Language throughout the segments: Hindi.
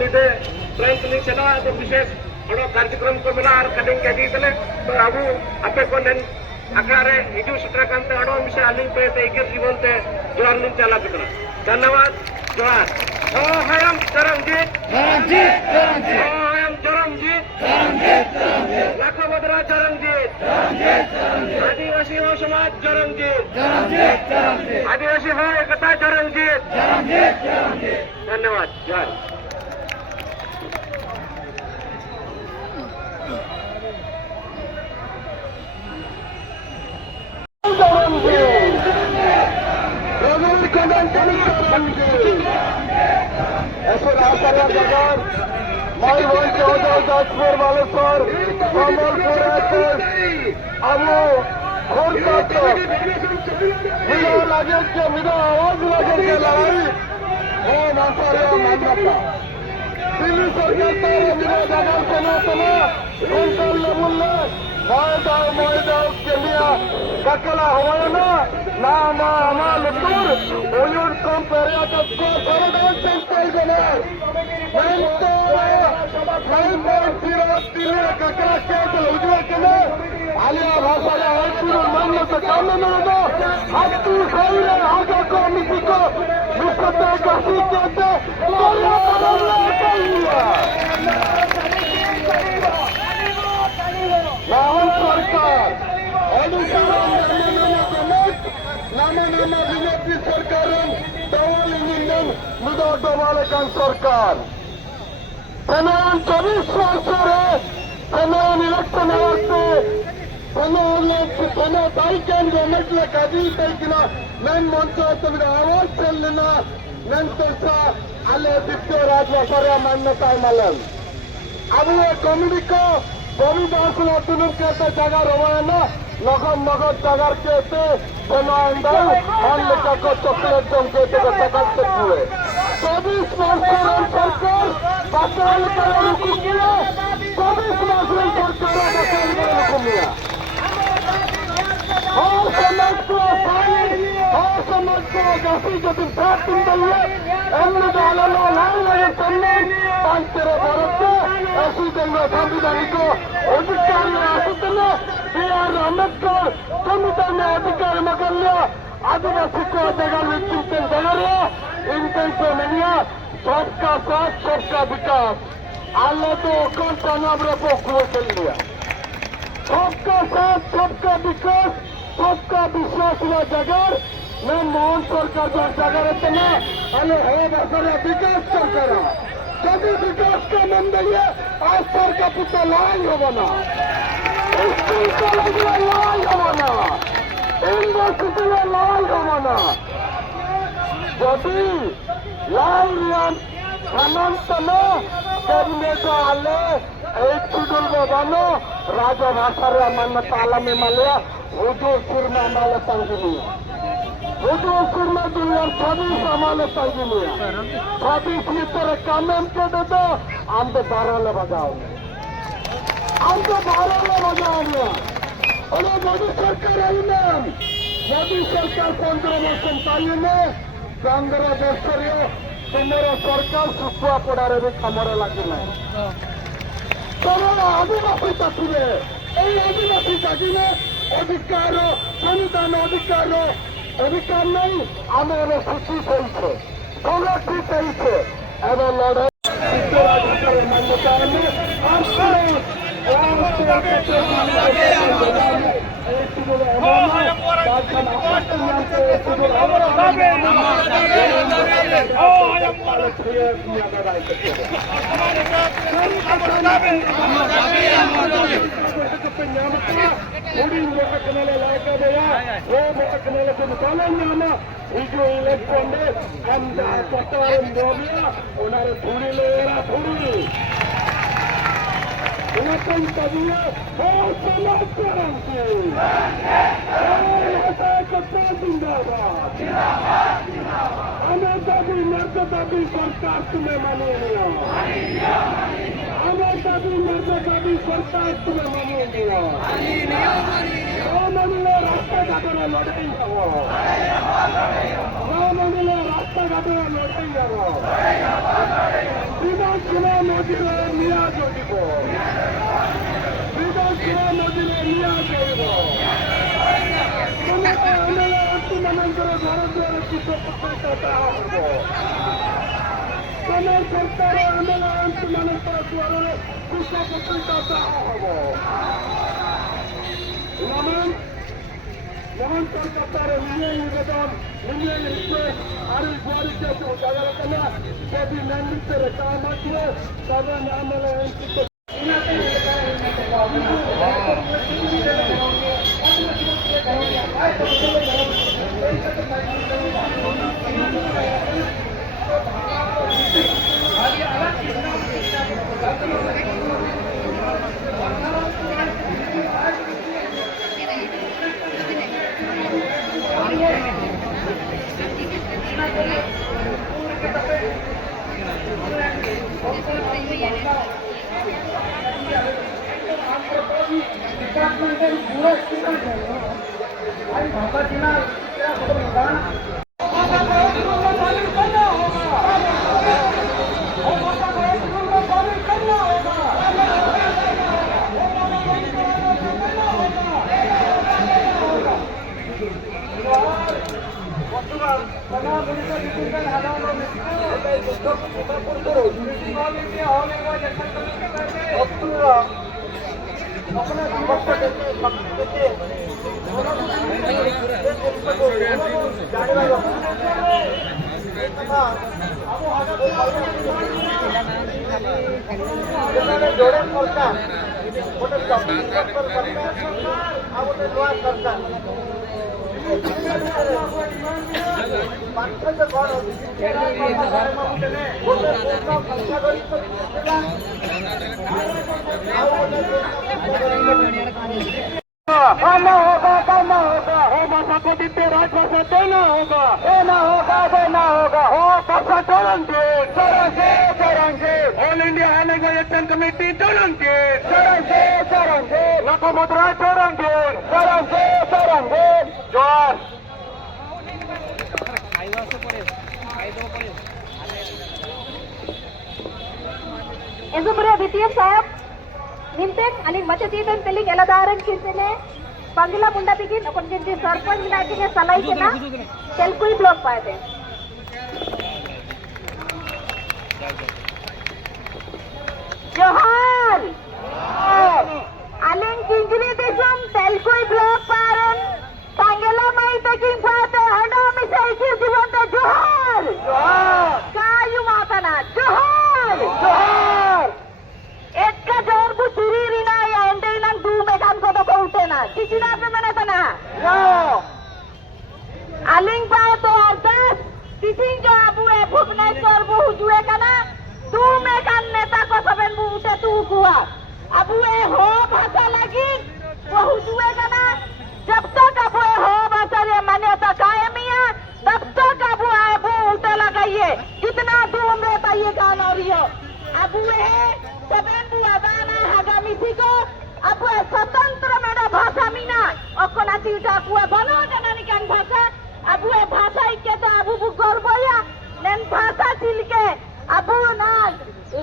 લીધે ફ્રેન્કલી સેના તો વિશેષ बड़ो कार्यक्रम को मिला और कटिंग के दी तले तो अब अपे को नन अकारे हिजू चित्रकांत अड़ो विषय अलिंग पे ते इगिर जीवन ते जोर निन चला बिकला धन्यवाद जोहार ओ हयम चरणजीत ओ हयम चरणजीत लाखो बदरा चरणजीत आदिवासी हो समाज चरणजीत आदिवासी हो एकता चरणजीत धन्यवाद जोहार My voice is Jasper Malapur, Kamalpur Airport, Abu, Kolkata. Mida lage ke mida आवाज lage ke लड़ाई हो मासारिया मानता दिल्ली सरकार तारे mida जगह सुना उनका लमुल्ला मायदाव के लिए ककला हवाना ना अमाल दूर ओयुर कंपेरिया तक को सरदार संस्था गना आलिया भाषा मान्यता काम नोदो हत्तु ಸಾವಿರ ಆಗೋ ಮಿತಿಕೋ ಮುಖತೆ ಕಸಿತೆ ರಾಹುಲ್ ಸರ್ಕಾರ nama BJP सरकाran dawal ingin muda dawalakan सरकार Penahan 24 bosore penahan election awasте penahan tarikan government la kadi taikina men moncho tumida awaz cellina men tosa alle dikte rajvasarya mannata malan abu committee ko Bobby Basula tunum kete jaga rawayana नगद जगह के बनाएंदर हर लेखा को चॉकलेट जम के सकते हुए 24 मार्च सरकार बचाल कर रुकिया 24 मार्च सरकार बचाल कर रुकिया और समाज को जैसी जब साथ तुम दिए एमने डालना नहीं लगे तुमने पांच तेरे भारत से ऐसी जंग संविधान को अधिकार आसुतने B.R. Ambedkar संविधान अधिकार मगल्य आदिवासी को जगह चिंतन जगह इंटेंशन नहीं सबका साथ सबका विकास आल्ला तो कौन नाम पोखो चल लिया सबका साथ सबका विकास सबका विश्वास हुआ जगह मैं मोहन सरकार जो जगह रहते ना अरे है बसरा विकास सरकार जब विकास का मंदिर आज सर का पुत्र लाल हो बना स्कूल कॉलेज में लाल होना यूनिवर्सिटी में लाल होना यदि लाल हेमंतन कैबिनेट आले एक शेड्यूल में बनो राजभाषा मान्यता आलमी मालिया हुजूर सुरमा माले संगिनिया हुजूर सुरमा 2026 माले संगिनिया 26 लीटर कमेंट के दे दो हम तो 12 ले बजाओ हमको 12 में बजाओगे और मोदी सरकार आई नाम मोदी सरकार 15 वर्ष में 15 वर्ष तुम्हारा सरकार सुखुआ पड़ारे भी कमरे लगे ना तुम्हारा आदिवासी चाकरी आदिवासी चाकरी अधिकार संविधान अधिकार नहीं आमेर सूची सही संरक्षित सही एवं लड़ाई मान्यता Unakan tadinya, oh selamat garansi. Saya kata zindabad. Amat tadi mereka tadi सरकार तुम्हें मानेगा. amat tadi mereka tadi सरकार तुम्हें मानेगा. मानेगा रास्ता घाटों लड़ाई हो. मानेगा रास्ता घाटों लड़ाई हो. विधान নদীরে নিয়ে যাব বিদেশীয় নদীরে নিয়ে যাব ମାନଙ୍କର ଘର ଦ୍ୱାର ଚିତ୍ରପତ୍ରିକା ହବ ତମ ସରକାର ମାନଙ୍କର ଦ୍ୱାରରେ ଚିତ୍ରପତ୍ରିକା ହବ মহান কলকাতার ইউনিয়ন নিবেদন ইউনিয়ন রিকোয়েস্ট আর গুয়ারিকে জায়গা কেনা যদি নেতৃত্বের কাম আছে তবে আমরা जोड़े सरकार गोटे गोटे नूआ सरकार करना होगा हो भाषा को जितने राजभाषा देना होगा देना होगा हो भाषा चलेंगे all India language action committee चलेंगे लोकमुद्रा चलेंगे जोर Eso beri BTF sahab nimten ani macet itu teling eladaran kisene Bangla Munda bikin अपन जिनके सरपंच नायक ने सलाई के ना तेलकुई ब्लॉक पाए थे जोहार आलिंग किंजली देशम तेलकुई ब्लॉक पारन सांगेला माई तकिंग पाते हंडा मिसाई की जीवंत जोहार कायु माता ना जोहार एक का जोर को चुरी रिना या अंडे नंग दू में काम को तो बोलते ना किचना पे मैंने बना आलिंग पाए तो अर्धस किसी जो अबू है भुवनेश्वर वो हुए का ना तू में कान नेता को सबन मुझे तू हुआ अबू है हो भाषा लगी वो हुए का ना जब तक अबू है हो भाषा ये मान्यता कायम है तब तक अबू है वो उल्टा लगाइए कितना धूम रहता ये गान और ये अबू है सबन बुआ दाना हगामी को अब स्वतंत्र मेरा भाषा मीना और कोना तीटा कुआ बनो जना निकान भाषा अब वो भाषा इके तो अबू बु गौरवया नेन भाषा चिलके अबू ना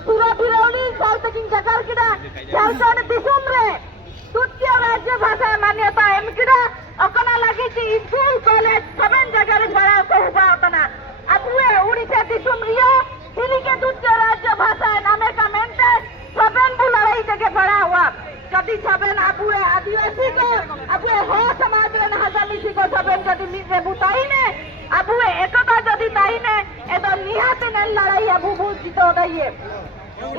सुरा बिरौली साउथ किंग जकर किडा झारखंड दिसुम रे तृतीय राज्य भाषा मान्यता एम किडा अकोना लगी कि स्कूल कॉलेज सबन जगह रे बड़ा को हुआ होतना अब वो उड़ीसा दिसुम रियो चिलिके तृतीय राज्य भाषा नामे का मेंटे सबन बु लड़ाई जगह बड़ा हुआ जदि सबन अबू आदिवासी को अबू हो समाज रे हजामी को सबन जदि मिसे बुताई ने अबू एकता जदि ताई ने ए तो निहात ने लड़ाई अबू जीतो दइए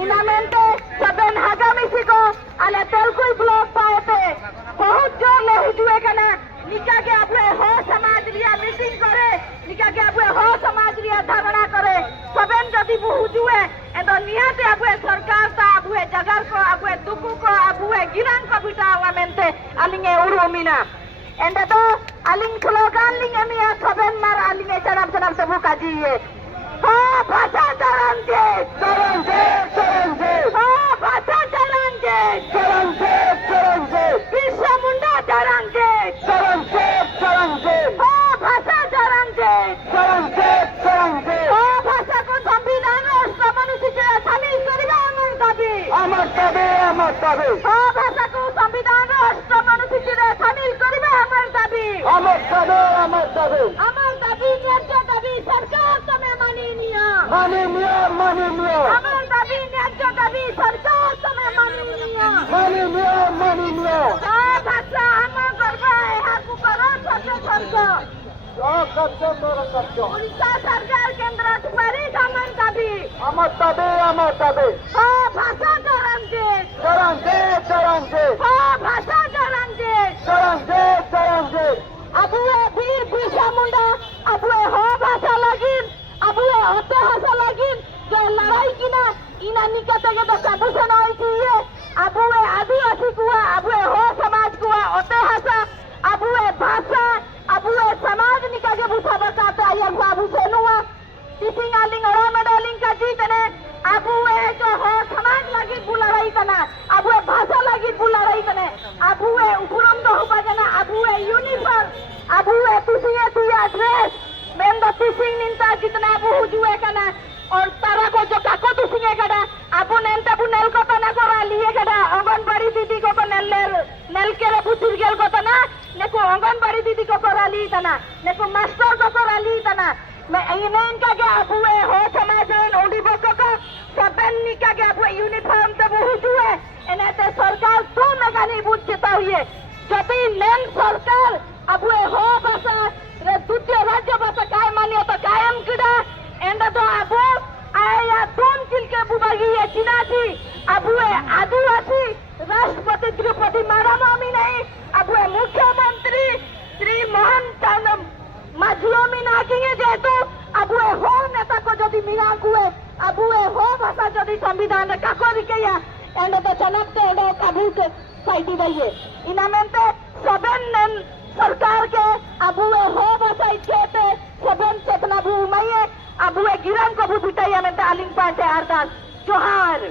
इनामेंटे सबन हजामी को अले तेलकुई ब्लॉक पाएते बहुत जोर ले हुए कना निका के अबू हो समाज रिया मीटिंग करे निका के अबू हो समाज रिया धरना करे सबन जदि बुझुए ए तो निहात अबू सरकार ता अबू जगर को अबू दुकु को अबू गिरंग को बिटा हुआ मेंते अलिंगे उरुमिना एंडे तो अलिंग स्लोगन लिंगे मिया सबन मार अलिंगे चरम से बुका जीए हो भाषा चरंगे हो भाषा चरंगे कृष्ण मुंडा चरंगे हो भाषा चरंगे हो भाषा को संविधान और मनुष्य के खाली करिया अनुरोध দাবি हो भाषा को संविधान अष्टम अनुसूची रे शामिल करिबे हमर दाबी আমার দাবি আমার দাবি हमर दाबी न्याय्य दाबी सरकार तमे मानी निया মানি নিও हमर दाबी न्याय्य दाबी सरकार तमे मानी निया মানি নিও हो भाषा हमर गर्व एहाकु करो सत्य सरकार করছো उड़ीसा सरकार केंद्र सुपारिश हमर दाबी আমার দাবি हो भाषा चरणजित চরঞ্জিত हो भाषा चरणजित अबुए वीर बिरसा मुंडा अबुए हो भाषा लागिन अबुए होते हसा लागिन जो लड़ाई की ना इना निकते के तो प्रदूषण होई ये अबुए आदिवासी कुआ अबुए हो समाज कुआ होते हसा अबुए भाषा अबुए समाज निका के बुझा बताते आया बाबू से नुआ टीचिंग आलिंग और मेडलिंग का जीतने अबुए जो हो समाज लगी बुला रही कना अबुए भाषा लगी बुला रही कने अबुए उपरम दो हुआ जना अबुए यूनिफॉर्म अबुए तुसिए तुया ड्रेस मेन द टीचिंग निंता जितना अबु हुजुए कना और तारा को जो काको तुसिए कड़ा अबु नेंता बु नेल को तना करा लिए कड़ा अंगनवाड़ी दीदी को नेल के रे बुतिर गेल को तना नेको अंगनवाड़ी दीदी को करा ली तना नेको मास्टर को करा ली तना मैं इनेन का के अबुए हो समाज रे ओडी बको को सबन निका के अबुए यूनिफॉर्म तो बहु जुए एनाते सरकार तो नगानी बुझता हुए जति नेन सरकार अबुए हो भाषा रे द्वितीय राज्य भाषा काय मानियो तो कायम किडा एंड तो अबु आया दोन चिलके बुबागी ये चिनाची अबुए आदिवासी राष्ट्रपति द्रौपदी मुर्मू नहीं अबुए मुख्यमंत्री श्री मोहन चरण माझियोमी नाकिंगे जेतु अबुए हो नेता को जदि मिला कुए अबुए हो भाषा जदि संविधान रे काको रिकेया एंड तो चनकते एंड काबूत साइडी दइए इनामेंते सबन सरकार के अबुए हो भाषा इच्छेते सबन चेतना भूमये अबुए गिरन को भी बिटाइया में तालिंग पाटे अरदास जोहार